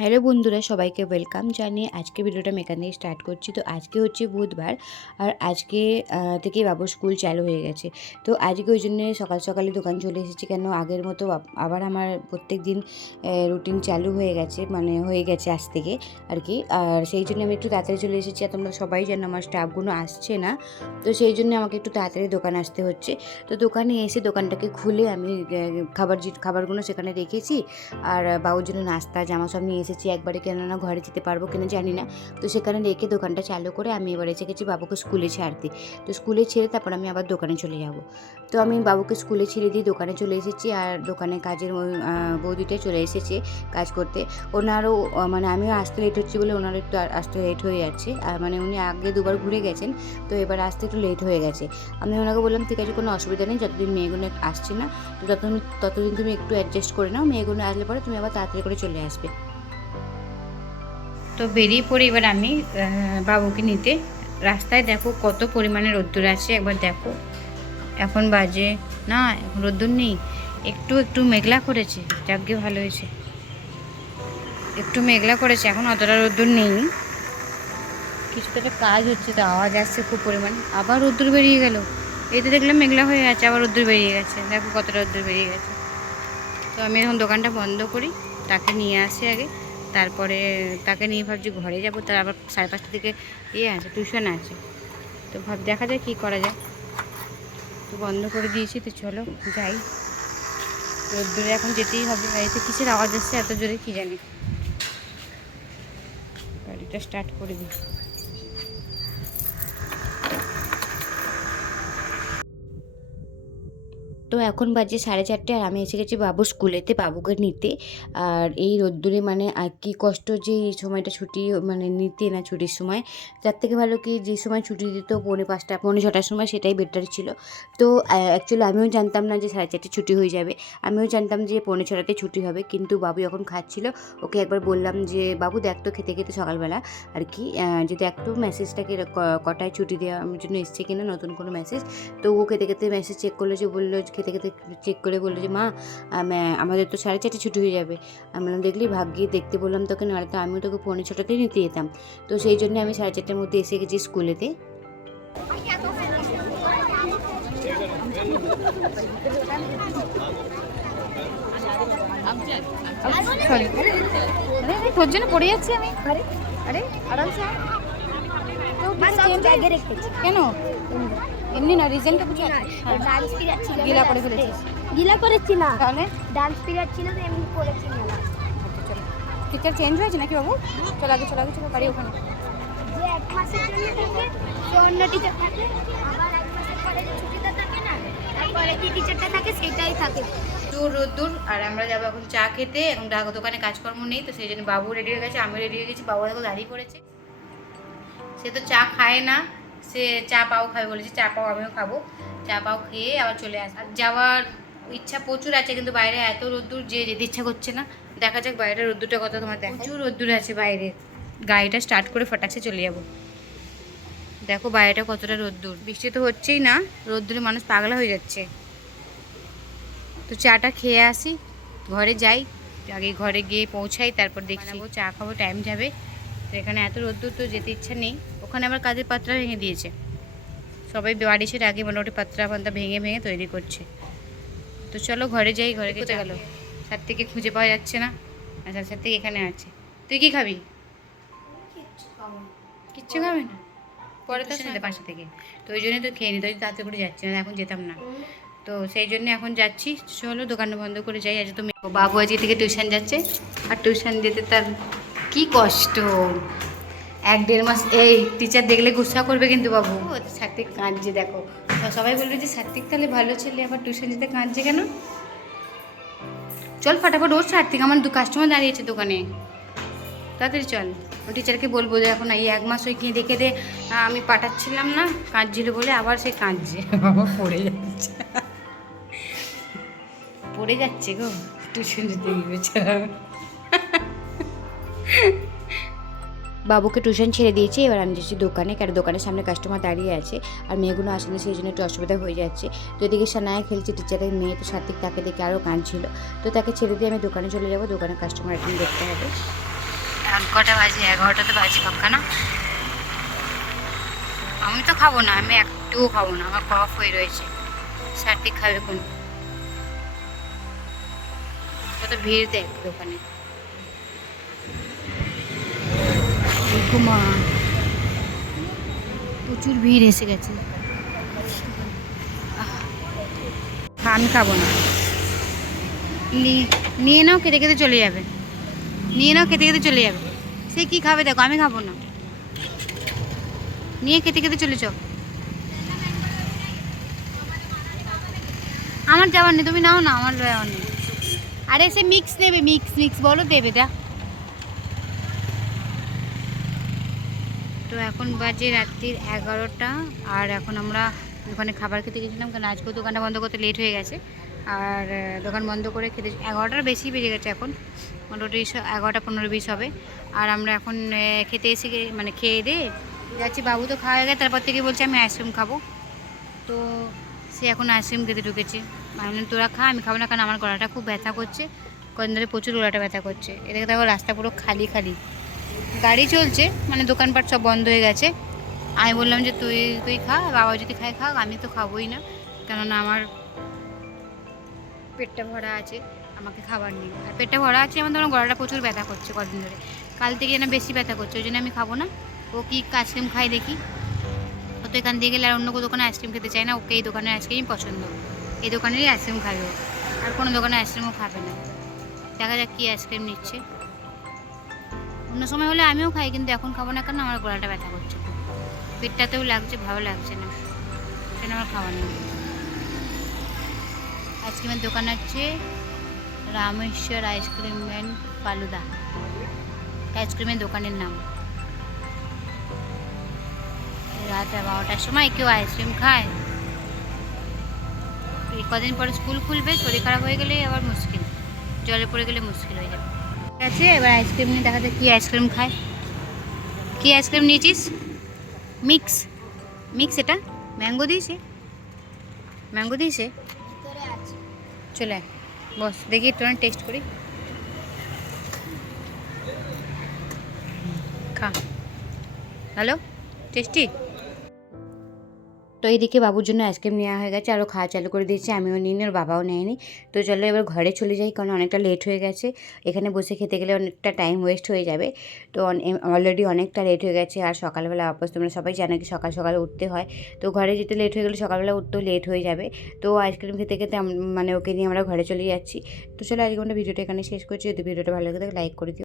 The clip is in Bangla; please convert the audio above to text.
হ্যালো বন্ধুরা, সবাইকে ওয়েলকাম জানিয়ে আজকে ভিডিওটা আমি থেকে স্টার্ট করছি। তো আজকে হচ্ছে বুধবার আর আজকে থেকে বাবুর স্কুল চালু হয়ে গেছে। তো আজকে ওই জন্য সকাল সকালে দোকান চলে এসেছি কেন আগের মতো আবার আমার প্রত্যেক দিন রুটিন চালু হয়ে গেছে মানে হয়ে গেছে আজ থেকে আর কি। আর সেই জন্য আমি একটু তাড়াতাড়ি চলে এসেছি আর তোমরা সবাই জানো আমার স্টাফগুলো আসছে না। তো সেই জন্য আমাকে একটু তাড়াতাড়ি দোকান আসতে হচ্ছে। তো দোকানে এসে দোকানটাকে খুলে আমি খাবার খাবারগুলো সেখানে রেখেছি। আর বাবুর জন্য নাস্তা, জামা সব নিয়ে এসেছি, একবারে কেননা ঘরে যেতে পারব কিনা জানি না। তো সেখানে রেখে দোকানটা চালু করে আমি এবার এসে গেছি বাবুকে স্কুলে ছাড়তে। তো স্কুলে ছেড়ে তারপর আমি আবার দোকানে চলে যাব। তো আমি বাবুকে স্কুলে ছেড়ে দিয়ে দোকানে চলে এসেছি আর দোকানে কাজের বৌদিটা চলে এসেছে কাজ করতে। ওনারও মানে আমিও আসতে লেট হচ্ছে বলে ওনারও একটু আসতে লেট হয়ে যাচ্ছে। আর মানে উনি আগে দুবার ঘুরে গেছেন, তো এবার আসতে একটু লেট হয়ে গেছে। আমি ওনাকে বললাম, ঠিক আছে, কোনো অসুবিধা নেই, যতদিন মেয়েগুলো আসছে না, তো ততদিন ততদিন তুমি একটু অ্যাডজাস্ট করে নাও। মেয়েগুলো আসলে পরে তুমি আবার তাড়াতাড়ি করে চলে আসবে। তো বেরিয়ে পড়ে এবার আমি বাবুকে নিতে। রাস্তায় দেখো কত পরিমাণে রোদ্দুর আছে, একবার দেখো। এখন বাজে, না, এখন রোদ্দুর নেই। একটু একটু মেঘলা করেছে, যাকে ভালো হয়েছে। একটু মেঘলা করেছে, এখন অতটা রোদ্দুর নেই। কিছু তো একটা কাজ হচ্ছে, তো আওয়াজ আসছে খুব পরিমাণে। আবার রোদ্দুর বেরিয়ে গেল। এই তো দেখলাম মেঘলা হয়ে আছে, আবার রোদ্দুর বেরিয়ে গেছে। দেখো কতটা রোদ্দুর বেরিয়ে গেছে। তো আমি এখন দোকানটা বন্ধ করি, তাকে নিয়ে আসি আগে। তারপরে তাকে নিয়ে ভাবছি ঘরে যাব, তার আবার সাড়ে পাঁচটা থেকে ইয়ে আছে টিউশন আছে। তো ভাব, দেখা যায় কী করা যায়। তো বন্ধ করে দিয়েছি, তো চলো যাই। রোদ্দুরে এখন যেতেই হবে, বাড়িতে কিসের আওয়াজ আসছে এত জোরে, কি জানি। গাড়িটা স্টার্ট করে দিই। তো এখন বাজে সাড়ে চারটে আর আমি এসে গেছি বাবু স্কুলেতে বাবুকে নিতে। আর এই রোদ্দুরে মানে আর কি কষ্ট যে এই সময়টা ছুটি মানে নিতে না ছুটির সময়। তার থেকে ভালো কি যে সময় ছুটি দিত পৌনে পাঁচটা, পৌনে ছটার সময় সেটাই বেটার ছিল। তো অ্যাকচুয়ালি আমিও জানতাম না যে সাড়ে চারটে ছুটি হয়ে যাবে। আমিও জানতাম যে পৌনে ছটাতে ছুটি হবে, কিন্তু বাবু যখন খাচ্ছিল, ওকে একবার বললাম যে, বাবু দেখ তো খেতে খেতে সকালবেলা, আর কি যে দেখ তো মেসেজটাকে কটায় ছুটি দেওয়ার জন্য এসছে কিনা নতুন কোনো মেসেজ তো ও খেতে খেতে মেসেজ চেক করল, যে বলল খেতে খেতে চেক করে বলল যে মা আমাদের তো সাড়ে চারটে ছুটি হয়ে যাবে। আমি বললাম দেখলি ভাগ্যিয়ে দেখতে বললাম তোকে নাহলে তো আমিও তোকে পৌনে ছটাতেই নিতে যেতাম। তো সেই জন্য আমি সাড়ে চারটের মধ্যে এসে গেছি স্কুলেতে সরি আরে আরে, তোর জন্য পড়ে যাচ্ছি আমি। আরে আরে আরামসে? কেন? এমনি না রিজনটা বুঝে ডান্স পিরিয়ড ছিল গিলা করে ফেলেছিস। গিলা করেছি না তাহলে? ডান্স পিরিয়ড ছিল তো এমনি করেছি মেলা টিচার চেঞ্জ হয়েছে নাকি বাবু? চলো আগে চলো আগে চলো বাড়ি ওখানে। যে এক মাসের জন্য থাকে সে অন্য টিচার থাকে আবার এক মাসের পরে যে ছুটিটা থাকে না তারপরে যে টিচারটা থাকে সেটাই থাকে। দূর রোদ্দুর আর আমরা যাব এখন চা খেতে এখন ডাক দোকানে কাজকর্ম নেই তো সেই জন্য বাবু রেডি হয়ে গেছে আমি রেডি হয়ে গেছি বাবু দেখো দাঁড়িয়ে পড়েছে সে তো চা খায় না। সে চা পাও খাবে বলেছে চা পাও আমিও খাব। চা পাও খেয়ে আবার চলে আস আর যাওয়ার ইচ্ছা প্রচুর আছে কিন্তু বাইরে এত রোদ্দুর যে যেতে ইচ্ছা করছে না। দেখা যাক বাইরে রোদ্দুরটা কত তোমার দেখা প্রচুর রোদ্দুর আছে বাইরে। গাড়িটা স্টার্ট করে ফটাকসে চলে যাব। দেখো বাইরেটা কতটা রোদ্দুর। বৃষ্টি তো হচ্ছেই না রোদ্দুরে মানুষ পাগলা হয়ে যাচ্ছে। তো চাটা খেয়ে আসি ঘরে যাই আগে ঘরে গিয়ে পৌঁছাই তারপর দেখছি চা খাব টাইম যাবে। তো এখানে এত রোদ্দুর তো যেতে ইচ্ছা নেই। ওখানে আবার কাজের পাত্রা ভেঙে দিয়েছে। সবাই বাড়ি এসে আগে মোটামুটি পাত্রা পান্তা ভেঙে ভেঙে তৈরি করছে। তো চলো ঘরে যাই ঘরে গিয়ে গেল? সার থেকে খুঁজে পাওয়া যাচ্ছে না। আচ্ছা সার থেকে এখানে আছে। তুই কি খাবি? কিচ্ছু খাবে না। পরে তো শুনতে পাশে থেকে। তো ওই জন্যই তো খেয়ে নিতে তাড়াতাড়ি করে যাচ্ছি না এখন যেতাম না। তো সেই জন্য এখন যাচ্ছি। চলো দোকান বন্ধ করে যাই। আজ তুমি বাবু আজকে থেকে টিউশন যাচ্ছে। আর টিউশন যেতে তার কি কষ্ট? এক দেড় মাস, এই টিচার দেখলে গুসা করবে কিন্তু বাবু। সাত্বিক কাঁদছে, দেখো। সবাই বলবে যে সাত্বিক তাহলে ভালো ছেলে, আবার টিউশন যেতে কাঁদছে কেন? চল ফটাফট ওর সাত্বিক আমার দু কাস্টমার দাঁড়িয়েছে দোকানে। তাড়াতাড়ি চল। ও টিচারকে বলব যে, এখন এই এক মাস ওই গিয়ে দেখে দে আমি পাঠাচ্ছিলাম না, কাঁদছিল বলে আবার সে কাঁদছে। বাবা পড়ে যাচ্ছে। পড়ে যাচ্ছে গো টিউশন যেতে গিয়ে বেচারা বাবুকে টিউশন ছেড়ে দিয়েছি, এবার আমি যাচ্ছি দোকানে কারণ দোকানের সামনে কাস্টমার দাঁড়িয়ে আছে আর মেয়েগুলো আসেনি, সেই জন্য একটু অসুবিধা হয়ে যাচ্ছে। তো এদিকে সানায় খেলছে টিচারের মেয়ে তো সাত্বিক তাকে দেখে আরও কাঁদছিল। তো তাকে ছেড়ে দিয়ে আমি দোকানে চলে যাব, দোকানে কাস্টমার এখন দেখতে হবে। কটা বাজে? এগারোটা তো বাজে পাক্কা না? আমি তো খাব না, আমি একটুও খাব না, আমার কফ হয়ে রয়েছে। সার্টিক খাবে কোন? কত ভিড় দেখ দোকানে। দেখো মা। প্রচুর ভিড় এসে গেছে। আমি খাব না। নিয়ে নাও, খেতে খেতে চলে যাবে। নিয়ে নাও, খেতে খেতে চলে যাবে। সে কি খাবে দেখো, আমি খাব না। নিয়ে খেতে খেতে চলে যাও। আমার যাওয়ার নেই, তুমি নাও না, আমার যাওয়ার নেই। আরে সে মিক্স নেবে মিক্স মিক্স বলো দেবে দা তো এখন বাজে রাত্রির এগারোটা, আর এখন আমরা দোকানে খাবার খেতে গেছিলাম কারণ আজকেও দোকানটা বন্ধ করতে লেট হয়ে গেছে। আর দোকান বন্ধ করে খেতে এগারোটার বেশি বেজে গেছে এখন, মোটামুটি এগারোটা পনেরো বিশ হবে। আর আমরা এখন খেতে এসে মানে খেয়ে দিয়ে যাচ্ছি, বাবু তো খাওয়া হয়ে গেছে, তারপর থেকে বলছে আমি আইসক্রিম খাব। তো সে এখন আইসক্রিম খেতে ঢুকেছে। আমি তোরা খা, আমি খাব না, কারণ আমার গলাটা খুব ব্যথা করছে। কদিন ধরে প্রচুর গলাটা ব্যথা করছে। এদিকে দেখো রাস্তা পুরো খালি খালি। গাড়ি চলছে মানে দোকানপাট সব বন্ধ হয়ে গেছে। আমি বললাম যে, তুই তুই খা, বাবা যদি খায় খা আমি তো খাবোই না। কেননা আমার পেটটা ভরা আছে, আমাকে খাবার নেই। আর পেটটা ভরা আছে আমার আমার গলাটা প্রচুর ব্যথা করছে কদিন ধরে। কাল থেকে যেন বেশি ব্যথা করছে, ওই জন্য আমি খাব না। ও কি আইসক্রিম খাই দেখি। ও তো এখান দিয়ে গেলে আর অন্য কোনো দোকানে আইসক্রিম খেতে চায় না, ওকে এই দোকানের আইসক্রিমই পছন্দ। এই দোকানেরই আইসক্রিম খাবে ও। আর কোনো দোকানে আইসক্রিমও খাবে না। দেখা যাক কী আইসক্রিম নিচ্ছে। অন্য সময় হলে আমিও খাই, কিন্তু এখন খাব না কেন? আমার গলাটা ব্যথা করছে পেটটাতেও লাগছে, ভালো লাগছে না। সেটা আমার খাওয়া নেই? আইসক্রিমের দোকান আছে রামেশ্বর আইসক্রিম অ্যান্ড ফালুদা আইসক্রিমের দোকানের নাম। রাত বারোটার সময় কেউ আইসক্রিম খায়। এই কদিন পরে স্কুল খুলবে, শরীর খারাপ হয়ে গেলে আবার মুশকিল। জলে পড়ে গেলে মুশকিল হয়ে যাবে। আছে এবার আইসক্রিম নিয়ে দেখা যাক কী আইসক্রিম খায়। কী আইসক্রিম নিয়েছিস? মিক্স মিক্স এটা? ম্যাঙ্গো দিয়েছে? ম্যাঙ্গো দিয়েছে? চলে। বস দেখি একটু টেস্ট করি। খা। হ্যালো টেস্টি তো এইদিকে বাবুর জন্য আইসক্রিম নেওয়া হয়ে গেছে, আরও খাওয়া চালু করে দিয়েছে, আমিও নিইনি ওর বাবাও নেয়নি। তো চলো এবার ঘরে চলে যাই, কারণ অনেকটা লেট হয়ে গেছে। এখানে বসে খেতে গেলে অনেকটা টাইম ওয়েস্ট হয়ে যাবে। তো অলরেডি অনেকটা লেট হয়ে গেছে, আর সকালবেলা অবশ্য তোমরা সবাই জানো কি সকাল সকাল উঠতে হয়। তো ঘরে যেতে লেট হয়ে গেলে সকালবেলা উঠতেও লেট হয়ে যাবে। তো আইসক্রিম খেতে খেতে মানে ওকে নিয়ে আমরা ঘরে চলে যাচ্ছি। তো চলো আজকে আমরা ভিডিওটা এখানে শেষ করছি। যদি ভিডিওটা ভালো লাগে লাইক করে দিও।